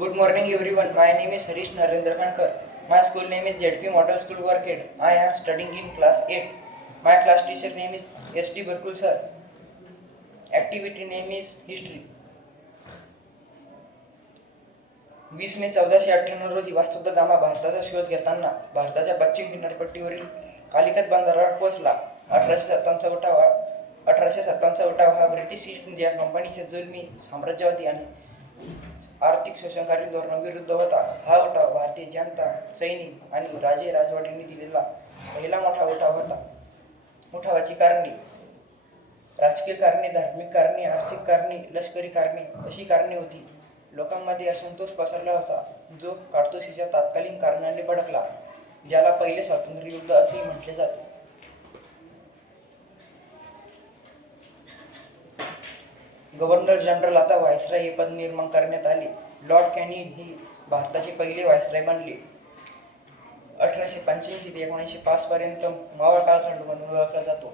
Good morning everyone. My name is Harish Narendra Khankar. My school name is ZP Model School Workhead. I am studying in class 8. My class teacher name is S.T. Barkul sir. Activity name is history. 20 मे 1498 रोजी वास्तुदा gamma भारताचा शोध घेताना भारताच्या पश्चिम किनारपट्टीवरील कालिकत बंदरावर पोहोचला. 1857 उठाव हा ब्रिटिश ईस्ट इंडिया कंपनीच्या जुलमी साम्राज्यवादी आणि आर्थिक शोषणकारी धोरणाविरुद्ध होता. हा उठाव भारतीय जनता, सैनिक आणि राजे राजवटींनी दिलेला पहिला मोठा उठाव होता. उठावाची कारणे: राजकीय कारणे, धार्मिक कारणे, आर्थिक कारणे, लष्करी कारणे अशी कारणे होती. लोकांमध्ये असंतोष पसरला होता, जो काडतुशीच्या तात्कालीन कारणाने भडकला, ज्याला पहिले स्वातंत्र्य युद्ध असेही म्हटले जाते. गव्हर्नर जनरल आता व्हायसराय हे पद निर्माण करण्यात आले. लॉर्ड कॅनिंग ही भारताचे पहिले व्हायसराय बनले. 1885 ते 1905 पर्यंत मावळ कालखंड म्हणून ओळखला जातो.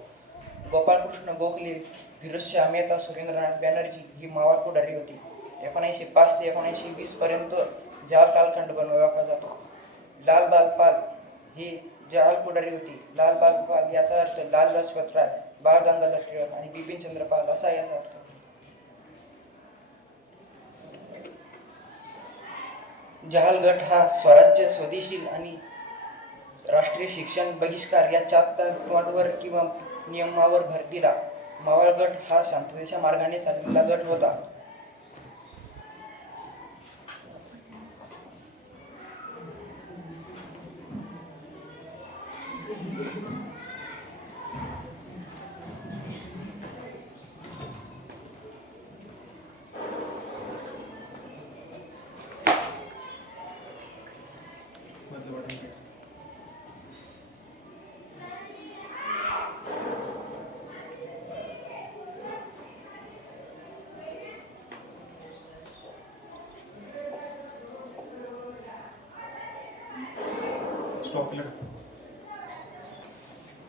गोपाळकृष्ण गोखले, फिरोजशाह मेहता, सुरेंद्रनाथ बॅनर्जी ही मावळ पुढारी होती. 1905 ते 1920 पर्यंत जहाल कालखंड म्हणून ओळखला जातो. लाल बाल पाल ही जहाल पुढारी होती. लाल बाल पाल याचा अर्थ लाल लजपत राय, बाळ गंगाधर टिळक आणि बिपिन चंद्र पाल असा याचा अर्थ. जहाल गट हा स्वराज्य, स्वदेशी आणि राष्ट्रीय शिक्षण बहिष्कार या 4 तत्त्वांवर किंवा नियमावर भर दिला. मावळ गट हा शांततेच्या मार्गाने चाललेला गट होता. स्टॉप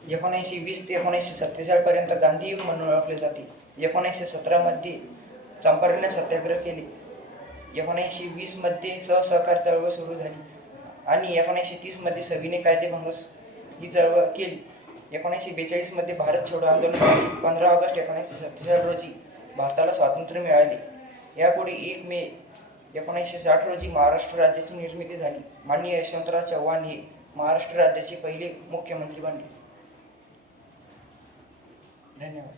1920 ते 1947 पर्यंत गांधी युग म्हणून ओळखले जाते. 1917 मध्ये चंपारण सत्याग्रह केले. 1920 मध्ये सहकार चळवळ सुरू झाली आणि 1930 मध्ये सविनय कायदेभंग ही चळवळ केली. 1942 मध्ये भारत छोडो आंदोलन झाले. 15 ऑगस्ट 1947 रोजी भारताला स्वातंत्र्य मिळाले. यापुढे 1 मे 1960 रोजी महाराष्ट्र राज्याची निर्मिती झाली. माननीय यशवंतराव चव्हाण हे महाराष्ट्र राज्याचे पहिले मुख्यमंत्री बनले. धन्यवाद.